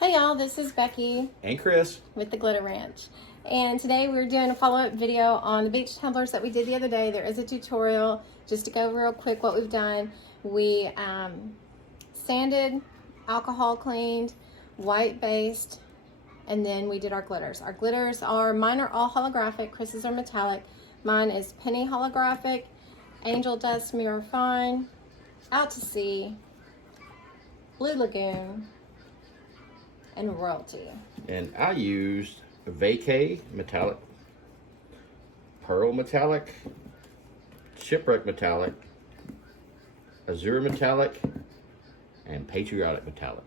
Hey y'all, this is Becky And Chris. with the Glitter Ranch. And today we're doing a follow-up video on the beach tumblers that we did the other day. There is a tutorial. Just to go over real quick what we've done. We sanded, alcohol cleaned, white based, and then we did our glitters. Our glitters mine are all holographic. Chris's are metallic. Mine is penny holographic, angel dust mirror fine, out to sea, blue lagoon, and royalty. And I used vacay metallic, pearl metallic, shipwreck metallic, azure metallic, and patriotic metallic.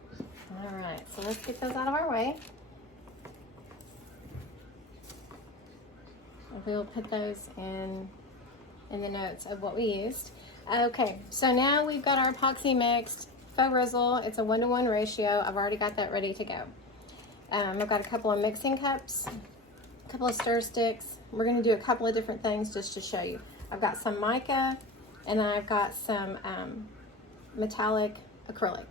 All right, so let's get those out of our way. We'll put those in the notes of what we used. Okay, so now we've got our epoxy mixed. Faux Rizzle, it's a 1-to-1 ratio. I've already got that ready to go. I've got a couple of mixing cups, a couple of stir sticks. We're going to do a couple of different things just to show you. I've got some mica, and then I've got some metallic acrylic.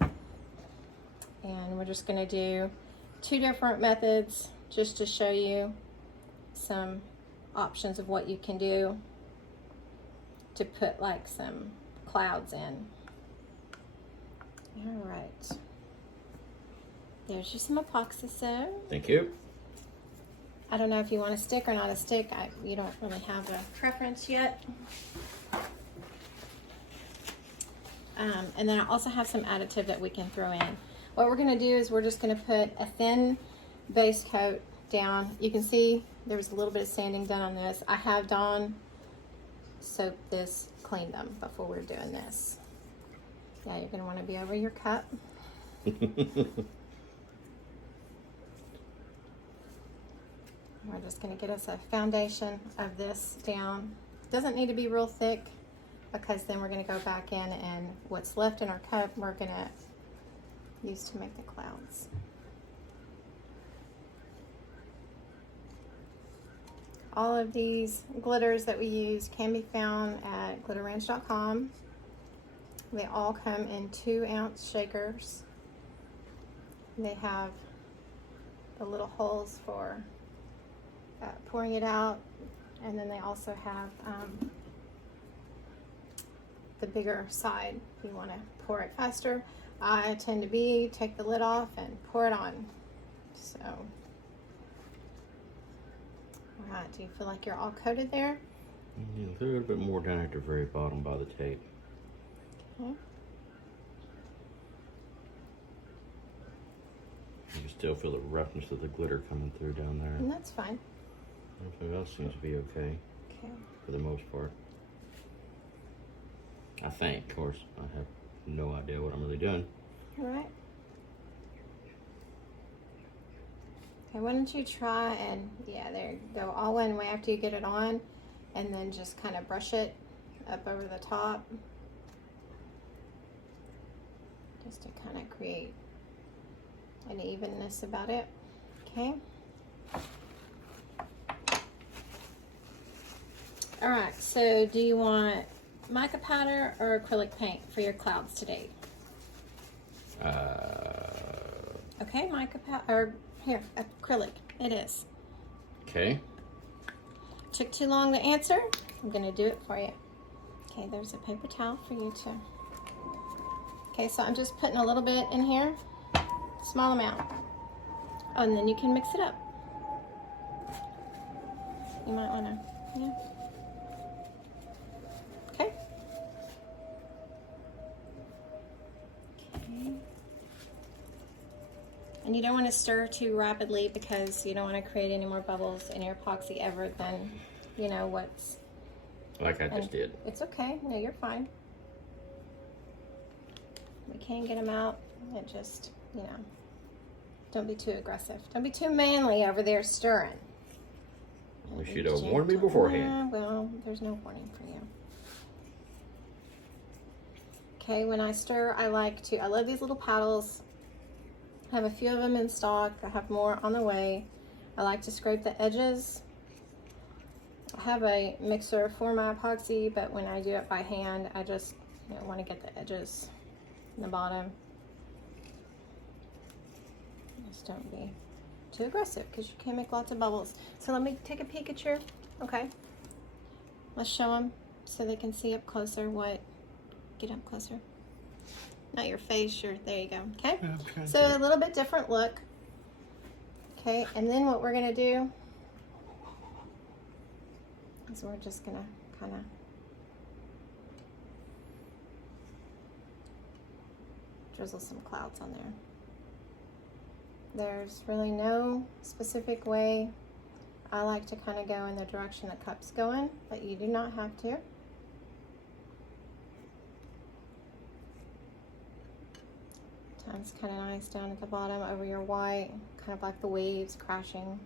And we're just going to do 2 different methods just to show you some options of what you can do to put like some clouds in. All right. There's just some epoxy soap. Thank you. I don't know if you want a stick or not a stick. You don't really have a preference yet. And then I also have some additive that we can throw in. What we're going to do is we're just going to put a thin base coat down. You can see there was a little bit of sanding done on this. I have Dawn soap this, cleaned them before we're doing this. Yeah, you're going to want to be over your cup. We're just going to get us a foundation of this down. Doesn't need to be real thick because then we're going to go back in and what's left in our cup we're going to use to make the clouds. All of these glitters that we use can be found at glitterranch.com. They all come in 2-ounce shakers. They have the little holes for pouring it out, and then they also have the bigger side if you want to pour it faster. I tend to take the lid off and pour it on. So, all right, do you feel like you're all coated there? Yeah, a little bit more down at the very bottom by the tape. Okay. You can still feel the roughness of the glitter coming through down there. And that's fine. Everything else seems to be okay. Okay. For the most part. I think, of course, I have no idea what I'm really doing. All right. Okay, why don't you try and, yeah, there you go, all one way after you get it on, and then just kind of brush it up over the top. Just to kind of create an evenness about it. Okay. All right, so do you want mica powder or acrylic paint for your clouds today? Okay, mica powder, or here, acrylic, it is. Okay. Took too long to answer. I'm gonna do it for you. Okay, there's a paper towel for you too. Okay, so I'm just putting a little bit in here, small amount. Oh, and then you can mix it up. You might wanna, yeah. Okay. Okay. And you don't want to stir too rapidly because you don't want to create any more bubbles in your epoxy ever than, you know, what's... Like I just did. It's okay. No, you're fine. We can get them out. It just, you know, don't be too aggressive. Don't be too manly over there stirring. You should have warned me beforehand. Well, there's no warning for you. Okay, when I stir, I love these little paddles. I have a few of them in stock. I have more on the way. I like to scrape the edges. I have a mixer for my epoxy, but when I do it by hand, I just want to get the edges in the bottom. Just don't be too aggressive because you can make lots of bubbles. So let me take a peek at your, okay. Let's show them so they can see up closer what, get up closer. Not your face, there you go, okay? So a little bit different look. Okay, and then what we're gonna do is we're just gonna kind of drizzle some clouds on there. There's really no specific way. I like to kind of go in the direction the cup's going, but you do not have to. It's kind of nice down at the bottom over your white, kind of like the waves crashing.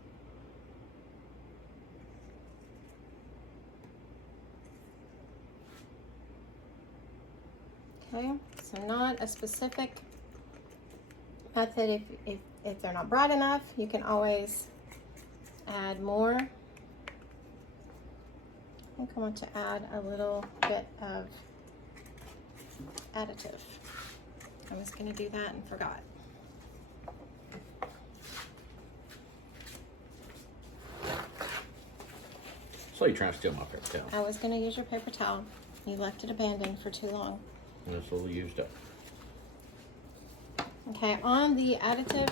Okay, so not a specific method. If they're not bright enough, you can always add more. I think I want to add a little bit of additive. I was going to do that and forgot. So you're trying to steal my paper towel. I was going to use your paper towel. You left it abandoned for too long. And it's a little used up. Okay, on the additive,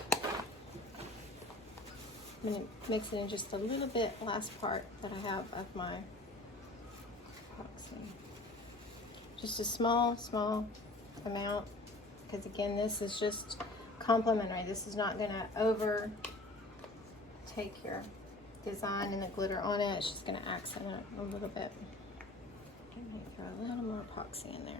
I'm going to mix it in just a little bit, last part that I have of my epoxy. Just a small amount, because again, this is just complimentary. This is not going to take your design and the glitter on it. It's just going to accent it a little bit. I'm going to throw a little more epoxy in there.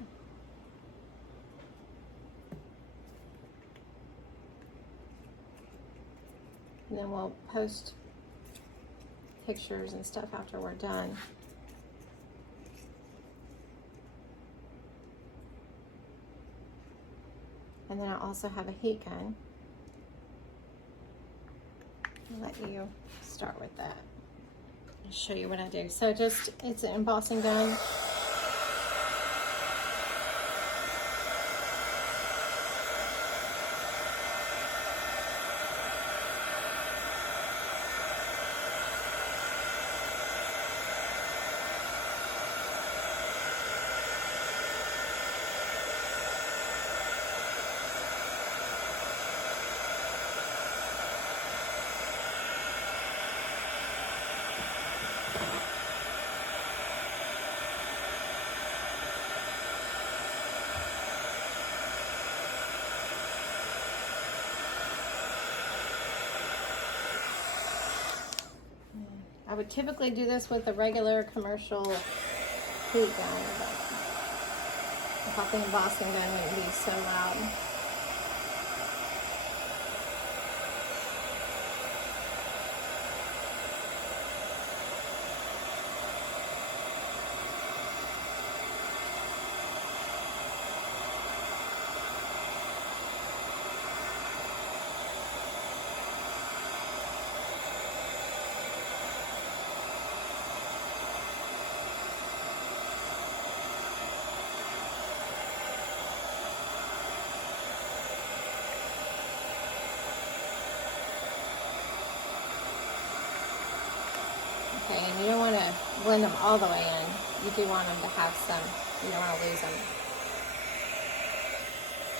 And then we'll post pictures and stuff after we're done. And then I also have a heat gun. I'll let you start with that. I'll show you what I do. So it's an embossing gun. I would typically do this with a regular commercial heat gun, but I thought the embossing gun wouldn't be so loud. Okay, and you don't want to blend them all the way in. You do want them to have some, you don't want to lose them.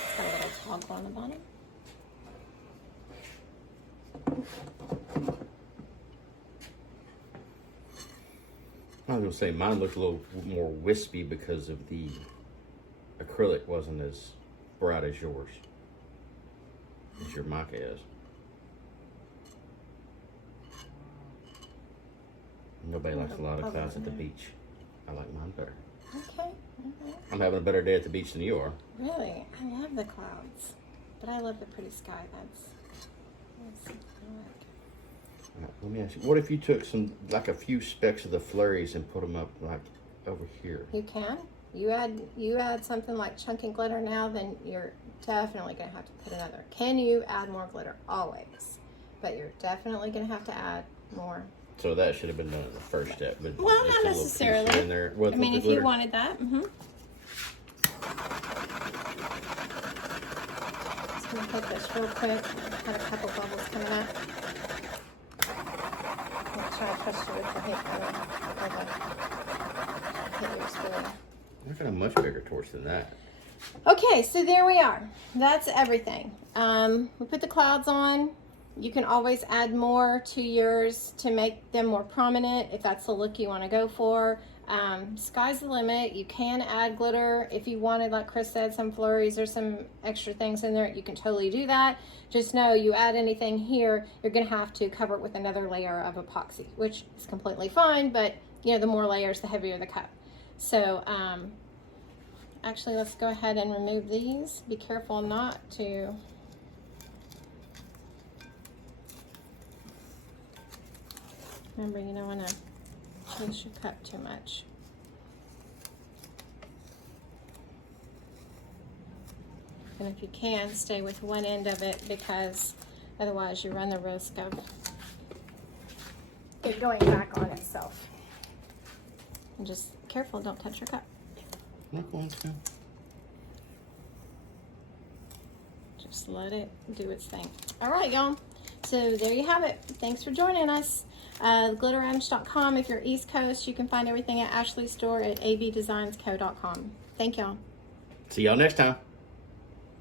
It's got a little toggle on the bottom. I was gonna say mine looked a little more wispy because of the acrylic wasn't as bright as yours, as your mica is. Nobody likes a lot of clouds at the beach. I like mine better. Okay. I'm having a better day at the beach than you are. Really? I love the clouds. But I love the pretty sky. That's Let me ask you, what if you took like a few specks of the flurries and put them up like over here? You can. You add something like chunky glitter now, then you're definitely going to have to put another. Can you add more glitter? Always. But you're definitely going to have to add more. So that should have been done in the first step. But well, not necessarily. In there with, I mean, with if you wanted that. I'm gonna hit this real quick. Had a couple bubbles coming up. Make sure I push it with the hit your spoon. I've got a much bigger torch than that. Okay, so there we are. That's everything. We put the clouds on. You can always add more to yours to make them more prominent if that's the look you want to go for. Sky's the limit. You can add glitter if you wanted, like Chris said, some flurries or some extra things in there. You can totally do that. Just know you add anything here, you're going to have to cover it with another layer of epoxy, which is completely fine, but you know, the more layers, the heavier the cup. So actually, let's go ahead and remove these. Be careful not to remember, you don't want to chase your cup too much. And if you can, stay with one end of it, because otherwise you run the risk of it going back on itself. And just careful, don't touch your cup. Not going to. Just let it do its thing. All right, y'all. So there you have it. Thanks for joining us. Glitteramsh.com. If you're East Coast, you can find everything at Ashley's store at abdesignsco.com. Thank y'all. See y'all next time.